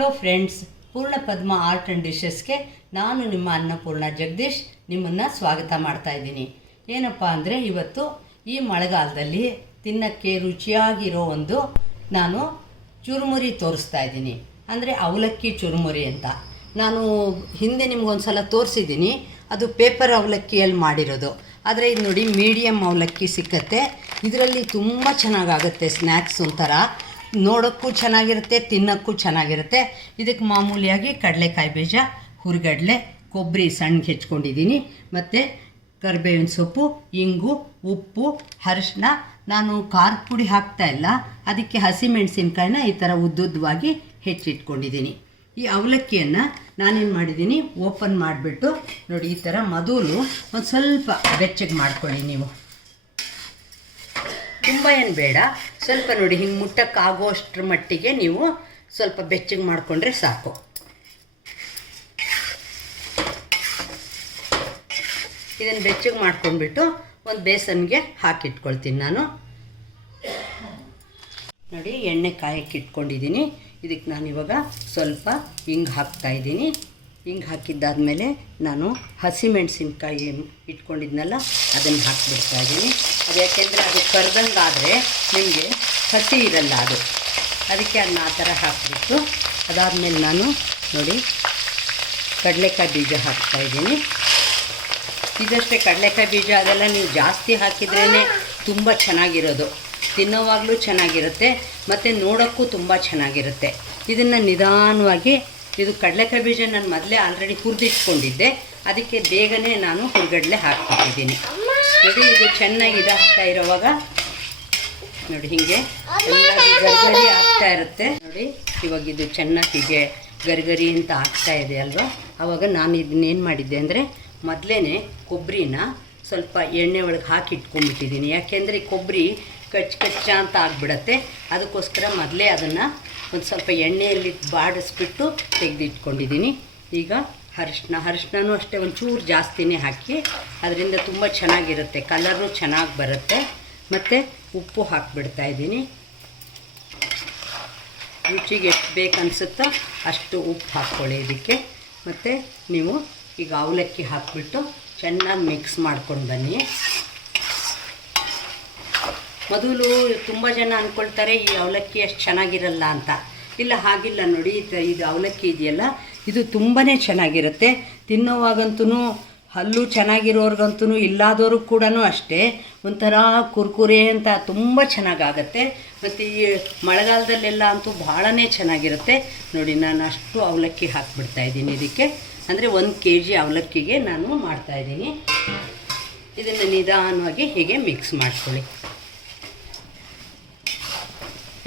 Hello friends ಪೂರ್ಣ ಪದ್ಮ art and ಡಿಶಸ್ಗೆ ನಾನು ನಿಮ್ಮ ಅನ್ನಪೂರ್ಣ ಜಗದೀಶ್ ನಿಮ್ಮನ್ನು ಸ್ವಾಗತ ಮಾಡ್ತಾ ಇದ್ದೀನಿ. ಏನಪ್ಪ ಅಂದರೆ ಇವತ್ತು ಈ ಮಳೆಗಾಲದಲ್ಲಿ ತಿನ್ನಕ್ಕೆ ರುಚಿಯಾಗಿರೋ ಒಂದು ನಾನು ಚುರುಮುರಿ ತೋರಿಸ್ತಾ ಇದ್ದೀನಿ. ಅಂದರೆ ಅವಲಕ್ಕಿ ಚುರುಮುರಿ ಅಂತ. ನಾನು ಹಿಂದೆ ನಿಮ್ಗೊಂದು ಸಲ ತೋರಿಸಿದ್ದೀನಿ. ಅದು ಪೇಪರ್ ಅವಲಕ್ಕಿಯಲ್ಲಿ ಮಾಡಿರೋದು. ಆದರೆ ಇದು ನೋಡಿ ಮೀಡಿಯಮ್ ಅವಲಕ್ಕಿ ಸಿಕ್ಕತ್ತೆ. ಇದರಲ್ಲಿ ತುಂಬ ಚೆನ್ನಾಗಾಗುತ್ತೆ ಸ್ನ್ಯಾಕ್ಸ್ ಒಂಥರ. ನೋಡೋಕ್ಕೂ ಚೆನ್ನಾಗಿರುತ್ತೆ, ತಿನ್ನೋಕ್ಕೂ ಚೆನ್ನಾಗಿರುತ್ತೆ. ಇದಕ್ಕೆ ಮಾಮೂಲಿಯಾಗಿ ಕಡಲೆಕಾಯಿ ಬೀಜ, ಹುರಿಗಡಲೆ, ಕೊಬ್ಬರಿ ಸಣ್ಣಗೆ ಹೆಚ್ಕೊಂಡಿದ್ದೀನಿ. ಮತ್ತು ಕರಿಬೇವಿನ ಸೊಪ್ಪು, ಇಂಗು, ಉಪ್ಪು ಅರಿಶಿನ ನಾನು ಖಾರದ ಪುಡಿ ಹಾಕ್ತಾ ಇಲ್ಲ. ಅದಕ್ಕೆ ಹಸಿಮೆಣಸಿನ್ಕಾಯಿನ ಈ ಥರ ಉದ್ದುದ್ದವಾಗಿ ಹೆಚ್ಚಿಟ್ಕೊಂಡಿದ್ದೀನಿ. ಈ ಅವಲಕ್ಕಿಯನ್ನು ನಾನೇನು ಮಾಡಿದ್ದೀನಿ, ಓಪನ್ ಮಾಡಿಬಿಟ್ಟು ನೋಡಿ ಈ ಥರ ಮೊದಲು ಒಂದು ಸ್ವಲ್ಪ ಬೆಚ್ಚಗೆ ಮಾಡ್ಕೊಳ್ಳಿ ನೀವು. ತುಂಬ ಏನು ಬೇಡ. ಸ್ವಲ್ಪ ನೋಡಿ, ಹಿಂಗೆ ಮುಟ್ಟಕ್ಕಾಗೋಷ್ಟ್ರ ಮಟ್ಟಿಗೆ ನೀವು ಸ್ವಲ್ಪ ಬೆಚ್ಚಗೆ ಮಾಡಿಕೊಂಡ್ರೆ ಸಾಕು. ಇದನ್ನು ಬೆಚ್ಚಗೆ ಮಾಡ್ಕೊಂಡ್ಬಿಟ್ಟು ಒಂದು ಬೇಸನ್ಗೆ ಹಾಕಿಟ್ಕೊಳ್ತೀನಿ ನಾನು. ನೋಡಿ, ಎಣ್ಣೆ ಕಾಯಕ್ಕೆ ಇಟ್ಕೊಂಡಿದ್ದೀನಿ ಇದಕ್ಕೆ ನಾನು ಇವಾಗ ಸ್ವಲ್ಪ ಹಿಂಗೆ ಹಾಕ್ತಾ ಇದ್ದೀನಿ ಹಿಂಗೆ ಹಾಕಿದ್ದಾದಮೇಲೆ ನಾನು ಹಸಿಮೆಣಸಿನ್ಕಾಯಿ ಇಟ್ಕೊಂಡಿದ್ನಲ್ಲ, ಅದನ್ನು ಹಾಕ್ಬಿಡ್ತಾ ಇದ್ದೀನಿ. ಅದು ಯಾಕೆಂದರೆ ಅದು ಕರ್ದಂಗಾದರೆ ನಿಮಗೆ ಹಸಿ ಇರಲ್ಲ ಅದು. ಅದಕ್ಕೆ ಅದನ್ನ ಆ ಥರ ಹಾಕಿಬಿಟ್ಟು ಅದಾದಮೇಲೆ ನಾನು ನೋಡಿ ಕಡಲೆಕಾಯಿ ಬೀಜ ಹಾಕ್ತಾ ಇದ್ದೀನಿ. ಇದಷ್ಟೇ ಕಡಲೆಕಾಯಿ ಬೀಜ ಅದೆಲ್ಲ ನೀವು ಜಾಸ್ತಿ ಹಾಕಿದ್ರೇ ತುಂಬ ಚೆನ್ನಾಗಿರೋದು. ತಿನ್ನೋವಾಗಲೂ ಚೆನ್ನಾಗಿರುತ್ತೆ, ಮತ್ತು ನೋಡೋಕ್ಕೂ ತುಂಬ ಚೆನ್ನಾಗಿರುತ್ತೆ. ಇದನ್ನು ನಿಧಾನವಾಗಿ ಇದು ಕಡಲೆಕಾಯಿ ಬೀಜ ನಾನು ಮೊದಲೇ ಆಲ್ರೆಡಿ ಹುರಿದಿಟ್ಕೊಂಡಿದ್ದೆ. ಅದಕ್ಕೆ ಬೇಗನೆ ನಾನು ಹುರಿಗಡಲೆ ಹಾಕ್ಬಿಟ್ಟಿದ್ದೀನಿ. ನೋಡಿ ಇದು ಚೆನ್ನಾಗಿ ಇದಾಗ್ತಾ ಇರೋವಾಗ. ನೋಡಿ ಹೀಗೆ ಎಲ್ಲ ಗರ್ಗರಿ ಆಗ್ತಾ ಇರುತ್ತೆ. ನೋಡಿ ಇವಾಗ ಇದು ಚೆನ್ನಾಗಿ ಹೀಗೆ ಗರ್ಗರಿ ಅಂತ ಆಗ್ತಾ ಇದೆ ಅಲ್ವಾ? ಆವಾಗ ನಾನು ಇದನ್ನೇನು ಮಾಡಿದ್ದೆ ಅಂದರೆ ಮೊದಲೇ ಕೊಬ್ಬರಿನ ಸ್ವಲ್ಪ ಎಣ್ಣೆ ಒಳಗೆ ಹಾಕಿ ಇಟ್ಕೊಂಡ್ಬಿಟ್ಟಿದ್ದೀನಿ ಯಾಕೆಂದರೆ ಕೊಬ್ಬರಿ ಕಚ್ಚ ಕಚ್ಚ ಅಂತ ಆಗಿಬಿಡತ್ತೆ. ಅದಕ್ಕೋಸ್ಕರ ಮೊದಲೇ ಅದನ್ನು ಒಂದು ಸ್ವಲ್ಪ ಎಣ್ಣೆಯಲ್ಲಿ ಬಾಡಿಸ್ಬಿಟ್ಟು ತೆಗೆದಿಟ್ಕೊಂಡಿದ್ದೀನಿ. ಈಗ ಅರಿಶಿನ ಅರಿಶಿನೂ ಅಷ್ಟೇ ಒಂಚೂರು ಜಾಸ್ತಿನೇ ಹಾಕಿ ಅದರಿಂದ ತುಂಬ ಚೆನ್ನಾಗಿರುತ್ತೆ, ಕಲರು ಚೆನ್ನಾಗಿ ಬರುತ್ತೆ. ಮತ್ತು ಉಪ್ಪು ಹಾಕಿಬಿಡ್ತಾ ಇದ್ದೀನಿ. ರುಚಿಗೆ ಎಷ್ಟು ಬೇಕು ಅನಿಸುತ್ತೋ ಅಷ್ಟು ಉಪ್ಪು ಹಾಕ್ಕೊಳ್ಳಿ ಇದಕ್ಕೆ. ಮತ್ತು ನೀವು ಈಗ ಅವಲಕ್ಕಿ ಹಾಕಿಬಿಟ್ಟು ಚೆನ್ನಾಗಿ ಮಿಕ್ಸ್ ಮಾಡ್ಕೊಂಡು ಬನ್ನಿ. ಮೊದಲು ತುಂಬ ಜನ ಅಂದ್ಕೊಳ್ತಾರೆ ಈ ಅವಲಕ್ಕಿ ಅಷ್ಟು ಚೆನ್ನಾಗಿರಲ್ಲ ಅಂತ. ಇಲ್ಲ, ಹಾಗಿಲ್ಲ ನೋಡಿ, ಇದು ಅವಲಕ್ಕಿ ಇದೆಯಲ್ಲ, ಇದು ತುಂಬಾ ಚೆನ್ನಾಗಿರುತ್ತೆ. ತಿನ್ನೋವಾಗಂತೂ ಹಲ್ಲು ಚೆನ್ನಾಗಿರೋರ್ಗಂತೂ ಇಲ್ಲಾದವರು ಕೂಡ ಅಷ್ಟೇ. ಒಂಥರ ಕುರ್ಕುರೆ ಅಂತ ತುಂಬ ಚೆನ್ನಾಗಾಗತ್ತೆ. ಮತ್ತು ಈ ಮಳೆಗಾಲದಲ್ಲೆಲ್ಲ ಅಂತೂ ಭಾಳನೇ ಚೆನ್ನಾಗಿರುತ್ತೆ. ನೋಡಿ, ನಾನು ಅಷ್ಟು ಅವಲಕ್ಕಿ ಹಾಕ್ಬಿಡ್ತಾ ಇದ್ದೀನಿ ಇದಕ್ಕೆ. ಅಂದರೆ ಒಂದು ಕೆ ಜಿ ಅವಲಕ್ಕಿಗೆ ನಾನು ಮಾಡ್ತಾಯಿದ್ದೀನಿ ಇದನ್ನು ನಿಧಾನವಾಗಿ ಹೀಗೆ ಮಿಕ್ಸ್ ಮಾಡ್ಕೊಳ್ಳಿ.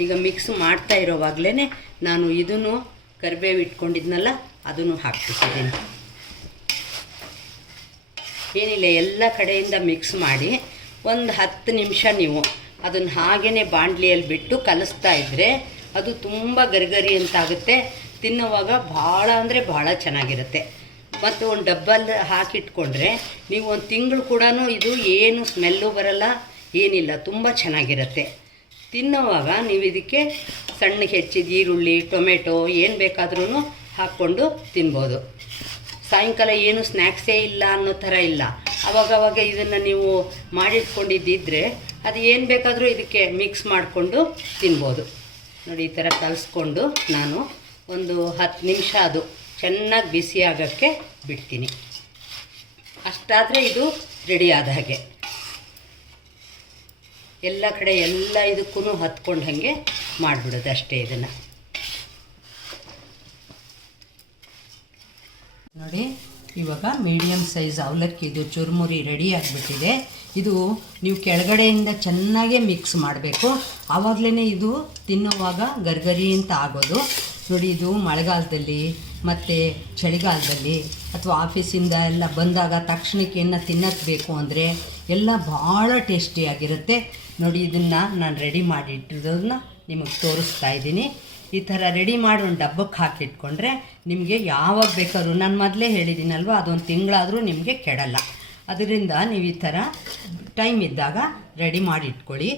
ಈಗ ಮಿಕ್ಸ್ ಮಾಡ್ತಾ ಇರೋವಾಗಲೇ ನಾನು ಇದನ್ನು ಕರಿಬೇವು ಇಟ್ಕೊಂಡಿದ್ನಲ್ಲ, ಅದನ್ನು ಹಾಕ್ಬಿಟ್ಟಿದ್ದೀನಿ. ಏನಿಲ್ಲ, ಎಲ್ಲ ಕಡೆಯಿಂದ ಮಿಕ್ಸ್ ಮಾಡಿ ಒಂದು ಹತ್ತು ನಿಮಿಷ ನೀವು ಅದನ್ನು ಹಾಗೇ ಬಾಂಡ್ಲಿಯಲ್ಲಿ ಬಿಟ್ಟು ಕಲಿಸ್ತಾ ಇದ್ದರೆ ಅದು ತುಂಬ ಗರಿಗರಿ ಅಂತಾಗುತ್ತೆ ತಿನ್ನೋವಾಗ ಭಾಳ ಅಂದರೆ ಭಾಳ ಚೆನ್ನಾಗಿರುತ್ತೆ. ಮತ್ತು ಒಂದು ಡಬ್ಬಲ್ಲಿ ಹಾಕಿಟ್ಕೊಂಡ್ರೆ ನೀವು ಒಂದು ತಿಂಗಳು ಕೂಡ ಇದು ಏನು ಸ್ಮೆಲ್ಲು ಬರಲ್ಲ, ಏನಿಲ್ಲ, ತುಂಬ ಚೆನ್ನಾಗಿರುತ್ತೆ. ತಿನ್ನೋವಾಗ ನೀವು ಇದಕ್ಕೆ ಸಣ್ಣಗೆ ಹೆಚ್ಚಿದ ಈರುಳ್ಳಿ, ಟೊಮೆಟೊ ಏನು ಬೇಕಾದ್ರೂ ಹಾಕ್ಕೊಂಡು ತಿನ್ಬೋದು. ಸಾಯಂಕಾಲ ಏನು ಸ್ನ್ಯಾಕ್ಸೇ ಇಲ್ಲ ಅನ್ನೋ ಥರ ಇಲ್ಲ. ಅವಾಗವಾಗ ಇದನ್ನು ನೀವು ಮಾಡಿಟ್ಕೊಂಡಿದ್ದಿದ್ರೆ ಅದು ಏನು ಬೇಕಾದರೂ ಇದಕ್ಕೆ ಮಿಕ್ಸ್ ಮಾಡಿಕೊಂಡು ತಿನ್ಬೋದು. ನೋಡಿ, ಈ ಥರ ಕಲಿಸ್ಕೊಂಡು ನಾನು ಒಂದು ಹತ್ತು ನಿಮಿಷ ಅದು ಚೆನ್ನಾಗಿ ಬಿಸಿ ಆಗೋಕ್ಕೆ ಬಿಡ್ತೀನಿ. ಅಷ್ಟಾದರೆ ಇದು ರೆಡಿ ಆದ ಹಾಗೆ. ಎಲ್ಲ ಕಡೆ ಎಲ್ಲ ಇದಕ್ಕೂ ಹತ್ಕೊಂಡು ಹಾಗೆ ಮಾಡಿಬಿಡೋದು ಅಷ್ಟೇ ಇದನ್ನು. ನೋಡಿ, ಇವಾಗ ಮೀಡಿಯಮ್ ಸೈಜ್ ಅವಲಕ್ಕಿ ಇದು ಚುರುಮುರಿ ರೆಡಿ ಆಗಿಬಿಟ್ಟಿದೆ. ಇದು ನೀವು ಕೆಳಗಡೆಯಿಂದ ಚೆನ್ನಾಗೇ ಮಿಕ್ಸ್ ಮಾಡಬೇಕು. ಆವಾಗಲೇ ಇದು ತಿನ್ನುವಾಗ ಗರ್ಗರಿ ಅಂತ ಆಗೋದು. ನೋಡಿ, ಇದು ಮಳೆಗಾಲದಲ್ಲಿ ಮತ್ತು ಚಳಿಗಾಲದಲ್ಲಿ ಅಥವಾ ಆಫೀಸಿಂದ ಎಲ್ಲ ಬಂದಾಗ ತಕ್ಷಣಕ್ಕೆ ಏನು ತಿನ್ನಕ್ಕೆ ಬೇಕು ಅಂದರೆ ಎಲ್ಲ ಭಾಳ ಟೇಸ್ಟಿಯಾಗಿರುತ್ತೆ ನೋಡಿ, ಇದನ್ನು ನಾನು ರೆಡಿ ಮಾಡಿಟ್ಟಿರೋದನ್ನ ನಿಮಗೆ ತೋರಿಸ್ತಾ ಇದ್ದೀನಿ. ಈ ಥರ ರೆಡಿ ಮಾಡಿ ಒಂದು ಡಬ್ಬಕ್ಕೆ ಹಾಕಿಟ್ಕೊಂಡ್ರೆ ನಿಮಗೆ ಯಾವಾಗ ಬೇಕಾದ್ರೂ, ನಾನು ಮೊದಲೇ ಹೇಳಿದ್ದೀನಲ್ವ, ಅದೊಂದು ತಿಂಗಳಾದರೂ ನಿಮಗೆ ಕೆಡಲ್ಲ. ಅದರಿಂದ ನೀವು ಈ ಥರ ಟೈಮ್ ಇದ್ದಾಗ ರೆಡಿ ಮಾಡಿ ಇಟ್ಕೊಳ್ಳಿ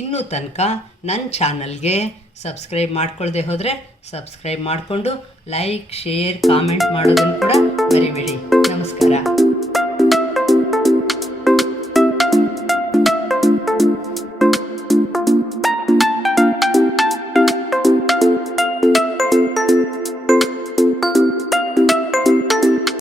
ಇನ್ನೂ ತನಕ ನನ್ನ ಚಾನಲ್ಗೆ ಸಬ್ಸ್ಕ್ರೈಬ್ ಮಾಡ್ಕೊಳ್ಳದೆ ಹೋದರೆ ಸಬ್ಸ್ಕ್ರೈಬ್ ಮಾಡಿಕೊಂಡು ಲೈಕ್, ಶೇರ್, ಕಾಮೆಂಟ್ ಮಾಡೋದನ್ನು ಕೂಡ ಮರಿಬೇಡಿ. ನಮಸ್ಕಾರ.